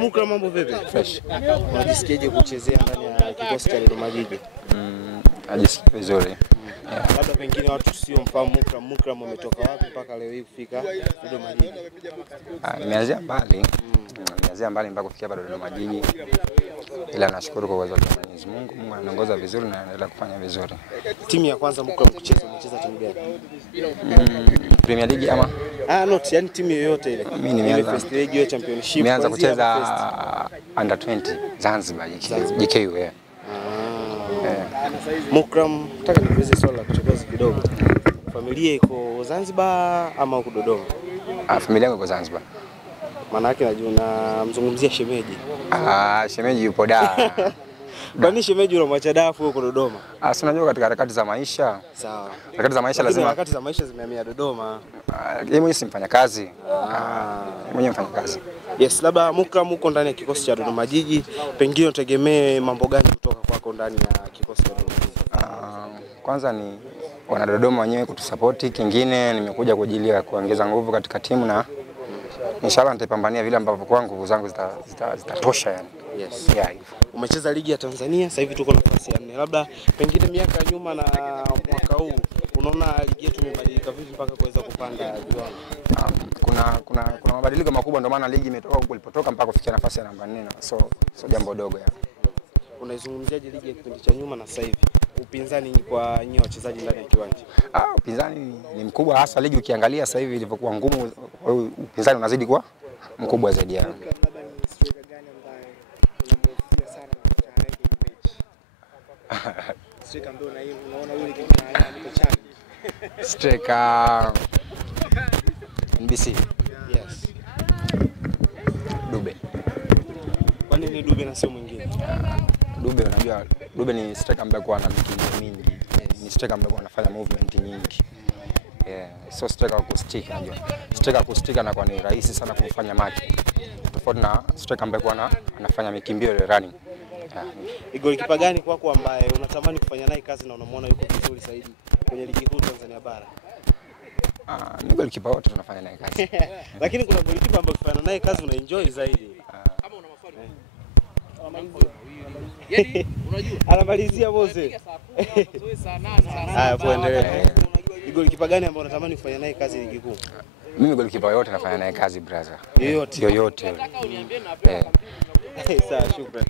Mukra, mambo vipi? Fresh. Unajisikiaje kuchezea ndani ya kikosi cha Dodoma Jiji? Najisikia vizuri. Labda pengine watu sio mfahamu Mukra umetoka wapi mpaka leo hii kufika Dodoma Jiji? Nimeanzia mbali. Nimeanzia mbali mpaka kufikia hapa Dodoma Jiji. Ila nashukuru kwa uwezo wa Mwenyezi Mungu. Mungu anaongoza vizuri na anaendelea kufanya vizuri. Timu ya kwanza Mukra umecheza timu gani? Premier League ama? Yani timu yoyote ile. Mimi nimeanza First League au Championship. Nimeanza kucheza under 20 Zanzibar JKU. Mukra, nataka nikuulize swali la kuchokoza kidogo. Familia iko Zanzibar ama uko Dodoma? Familia yangu iko Zanzibar. Maana yake namzungumzia shemeji. Shemeji yupo Dar. Kwani shemeji unamwacha dafu huko Dodoma? Si unajua katika harakati za maisha. Sawa. Harakati za maisha lazima. Harakati za maisha zimehamia Dodoma. Yeye mwenyewe si mfanya kazi. Mwenyewe mfanya kazi. Yes, labda Mukra uko ndani ya kikosi cha Dodoma Jiji, pengine utegemee mambo gani kutoka kwako ndani ya kikosi cha Dodoma Jiji? Kwanza ni wana Dodoma wenyewe kutusupport, kingine nimekuja kwa ajili ya kuongeza nguvu katika timu na inshallah nitapambania vile ambavyo kwa nguvu zangu zitatosha yani. Yes. Yeah. Umecheza ligi ya Tanzania, sasa hivi tuko nafasi ya 4. Labda pengine miaka ya nyuma na mwaka huu unaona ligi yetu imebadilika vipi mpaka kuweza kupanda viwango? Kuna mabadiliko makubwa, ndio maana ligi imetoka huko ilipotoka mpaka kufikia nafasi ya namba 4. So jambo dogo yani. Unaizungumziaje ligi ya kipindi cha nyuma na sasa hivi? Upinzani kwa nyinyi wachezaji ndani ya kiwanja? Upinzani ni mkubwa, hasa ligi ukiangalia sasa hivi ilivyokuwa ngumu, upinzani unazidi kuwa mkubwa zaidi yani. Striker NBC. Yes. Dube. Kwa nini Dube na sio mwingine? Dube, unajua Dube ni striker ambaye kwa ana mikimbio mingi. Ni striker ambaye anafanya movement nyingi. So striker wa kustika, unajua. Striker kustika na kwa ni rahisi sana kufanya match. Tofauti na striker ambaye kwa anafanya mikimbio ile running. Golikipa gani kwako ambaye unatamani kufanya naye kazi na unamwona yuko vizuri zaidi kwenye ligi kuu Tanzania bara? Ni golikipa wote tunafanya naye kazi. Lakini kuna golikipa ambaye ukifanya naye kazi unaenjoy zaidi. Kama una maswali. Yaani unajua anamalizia Mose. Haya, tuendelee. Ni golikipa gani ambaye unatamani kufanya naye kazi ligi kuu? Mimi golikipa yote nafanya naye kazi brother. Yoyote. Yoyote. Sawa, shukrani.